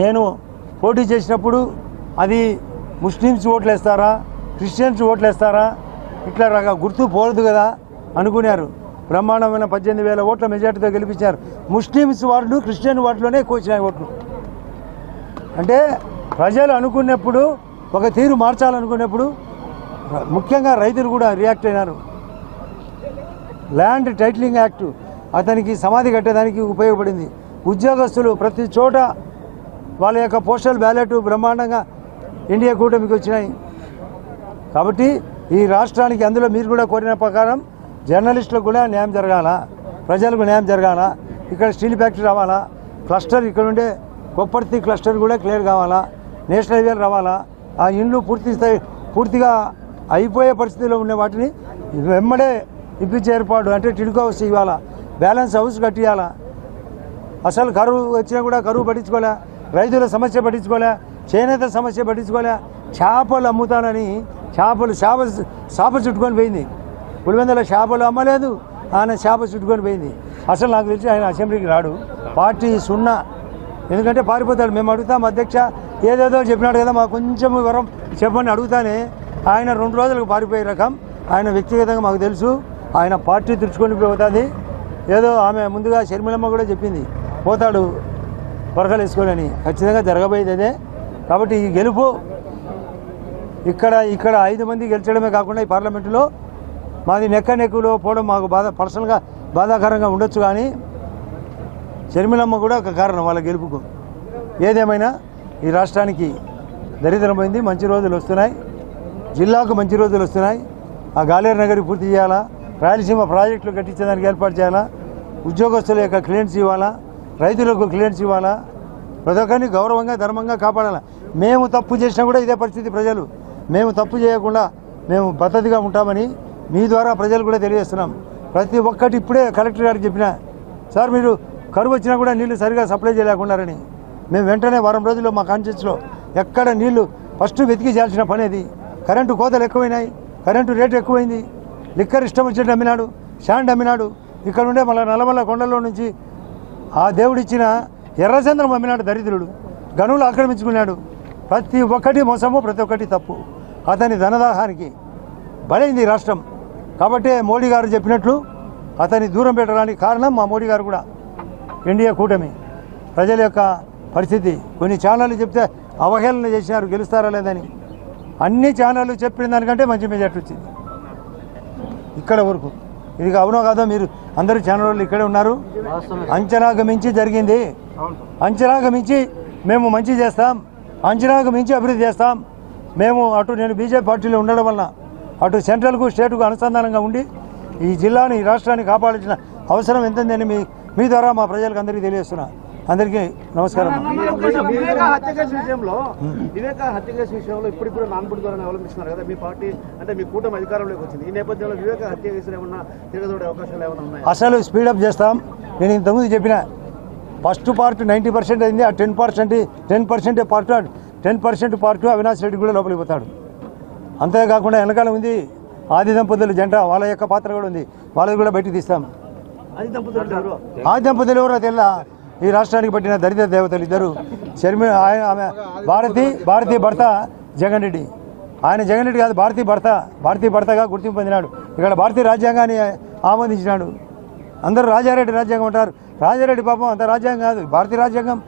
నేను పోటీ చేసినప్పుడు అది ముస్లిమ్స్ ఓట్లు వేస్తారా క్రిస్టియన్స్ ఓట్లు వేస్తారా ఇట్లా రక గుర్తు పోలదు కదా అనుకున్నారు. బ్రహ్మాండమైన పద్దెనిమిది వేల ఓట్ల మెజార్టీతో గెలిపించారు. ముస్లిమ్స్ వార్డు క్రిస్టియన్ వార్డులోనే ఎక్కువ వచ్చినాయి ఓట్లు. అంటే ప్రజలు అనుకున్నప్పుడు ఒక తీరు మార్చాలనుకున్నప్పుడు ముఖ్యంగా రైతులు కూడా రియాక్ట్ అయినారు. ల్యాండ్ టైటిలింగ్ యాక్ట్ అతనికి సమాధి కట్టేదానికి ఉపయోగపడింది. ఉద్యోగస్తులు ప్రతి చోట వాళ్ళ యొక్క పోస్టల్ బ్యాలెట్ బ్రహ్మాండంగా ఇండియా కూటమికి వచ్చినాయి. కాబట్టి ఈ రాష్ట్రానికి అందులో మీరు కూడా కోరిన ప్రకారం జర్నలిస్టులకు కూడా న్యాయం జరగాల? ప్రజలకు న్యాయం జరగాల? ఇక్కడ స్టీల్ ఫ్యాక్టరీ రావాలా? క్లస్టర్ ఇక్కడ ఉండే కొప్పర్తి క్లస్టర్ కూడా క్లియర్ కావాలా? నేషనల్ హైవే రావాలా? ఆ ఇండ్లు పూర్తి స్థాయి పూర్తిగా అయిపోయే పరిస్థితిలో ఉన్న వాటిని వెంబడే ఇప్పించే ఏర్పాటు అంటే టిడ్కో హౌస్ ఇవ్వాలా? బ్యాలెన్స్ హౌస్ కట్టియాలా? అసలు కరువు వచ్చినా కూడా కరువు పట్టించుకోలే. రైతుల సమస్య పట్టించుకోలే చేనేత సమస్య పట్టించుకోలే చేపలు అమ్ముతానని చేపలు చేప చేప చుట్టుకొని పోయింది. పులివెందుల చేపలు అమ్మలేదు ఆయన చేప చుట్టుకొని పోయింది. అసలు నాకు తెలిసి ఆయన అసెంబ్లీకి రాడు. పార్టీ సున్నా. ఎందుకంటే పారిపోతాడు. మేము అడుగుతాం అధ్యక్ష ఏదేదో చెప్పినాడు కదా మాకు కొంచెం వివరం చెప్పని అడుగుతానే ఆయన రెండు రోజులకు పారిపోయే రకం. ఆయన వ్యక్తిగతంగా మాకు తెలుసు. ఆయన పార్టీ తెరుచుకొని పోతుంది. ఏదో ఆమె ముందుగా షర్మిలమ్మ కూడా చెప్పింది. పోతాడు. పొరకలు వేసుకోవాలని ఖచ్చితంగా జరగబోయేది. అదే కాబట్టి ఈ గెలుపు ఇక్కడ ఇక్కడ ఐదు మంది గెలిచడమే కాకుండా ఈ పార్లమెంటులో మాది నెక్క నెక్కులో పోవడం మాకు బాధ పర్సనల్గా బాధాకరంగా ఉండొచ్చు కానీ షర్మిలమ్మ కూడా ఒక కారణం వాళ్ళ గెలుపుకు. ఏదేమైనా ఈ రాష్ట్రానికి దరిద్రమైంది మంచి రోజులు వస్తున్నాయి జిల్లాకు మంచి రోజులు వస్తున్నాయి. ఆ గాలేరు నగరి పూర్తి చేయాలా? రాయలసీమ ప్రాజెక్టులు కట్టించడానికి ఏర్పాటు చేయాలా? ఉద్యోగస్తుల యొక్క క్లియరెన్స్ ఇవ్వాలా? రైతులకు క్లియరెన్స్ ఇవ్వాలా? ప్రతి ఒక్కరిని గౌరవంగా ధర్మంగా కాపాడాలా? మేము తప్పు చేసినా కూడా ఇదే పరిస్థితి ప్రజలు. మేము తప్పు చేయకుండా మేము పద్ధతిగా ఉంటామని మీ ద్వారా ప్రజలు కూడా తెలియజేస్తున్నాం. ప్రతి ఒక్కటి ఇప్పుడే కలెక్టర్ గారికి చెప్పిన సార్ మీరు కరువు వచ్చినా కూడా నీళ్ళు సరిగా సప్లై చేయలేకున్నారని మేము వెంటనే వారం రోజుల్లో మా కాన్షియస్లో ఎక్కడ నీళ్ళు ఫస్ట్ వెతికి చేయాల్సిన పని అది. కరెంటు కోతలు ఎక్కువైనాయి కరెంటు రేటు ఎక్కువైంది. లిక్కర్ ఇష్టం వచ్చినట్టు అమ్మినాడు శాండ్ అమ్మినాడు. ఇక్కడ ఉండే మళ్ళీ నల్లమల్ల కొండల్లో నుంచి ఆ దేవుడిచ్చిన ఎర్రచంద్రం అమ్మినాడు దరిద్రుడు. గనులు ఆక్రమించుకున్నాడు. ప్రతి ఒక్కటి మోసము ప్రతి ఒక్కటి తప్పు. అతని ధనదాహానికి బలైంది రాష్ట్రం. కాబట్టి మోడీ గారు చెప్పినట్లు అతన్ని దూరం పెట్టడానికి కారణం మా మోడీ గారు కూడా. ఇండియా కూటమి. ప్రజల యొక్క పరిస్థితి. కొన్ని ఛానళ్ళు చెప్తే అవహేళన చేసినారు గెలుస్తారా లేదని. అన్ని ఛానళ్ళు చెప్పిన దానికంటే మంచి మెజార్టీ వచ్చింది. ఇక్కడ వరకు. ఇది అవునో కాదో మీరు అందరూ ఛానళ్ళు ఇక్కడే ఉన్నారు. అంచనాకు మించి జరిగింది. అంచనాకు మించి మేము మంచి చేస్తాం. అంచనాకు మించి అభివృద్ధి చేస్తాం. మేము అటు నేను బీజేపీ పార్టీలో ఉండడం వలన అటు సెంట్రల్కు స్టేట్కు అనుసంధానంగా ఉండి ఈ జిల్లాని రాష్ట్రాన్ని కాపాడాల్సిన అవసరం ఎంతందని మీ మీ ద్వారా మా ప్రజలకు అందరికీ తెలియజేస్తున్నా. అందరికీ నమస్కారం. వివేక హత్య కేసు విషయంలో వివేక హత్య కేసు విషయంలో ఇప్పుడు కూడా నాన్పుడి ద్వారా అవలంబిస్తున్నారు కదా మీ పార్టీ అంటే మీ కూటమి అధికారంలోకి వచ్చింది. ఈ నేపథ్యంలో వివేక హత్య కేసులు ఏమన్నా తిరగదోడే అవకాశాలు ఏమైనా ఉన్నాయి? అసలు స్పీడప్ చేస్తాం. నేను ఇంతకుముందు చెప్పిన ఫస్ట్ పార్ట్ నైంటీ పర్సెంట్ అయింది ఆ ten percent ten percent part ten percent part Avinash Reddy కూడా లోపలికి పోతాడు. అంతేకాకుండా వెనకాల ఉంది ఆది దంపతుల జంట వాళ్ళ యొక్క పాత్ర కూడా ఉంది. వాళ్ళది కూడా బయటికి తీస్తాం? ఆది దంపతులు ఎవరో తెల్ల ఈ రాష్ట్రానికి పట్టిన దరిద్ర దేవతలు ఇద్దరు షర్మి ఆయన ఆమె భారతి భారతీయ భర్త జగన్ రెడ్డి. ఆయన జగన్ రెడ్డి కాదు భారతీ భర్త భారతీ భర్తగా గుర్తింపు పొందినాడు. ఇక్కడ భారతీయ రాజ్యాంగాన్ని ఆమోదించినాడు. అందరూ రాజారెడ్డి రాజ్యాంగం అంటారు. రాజారెడ్డి పాపం అంత రాజ్యాంగం కాదు. భారతీయ రాజ్యాంగం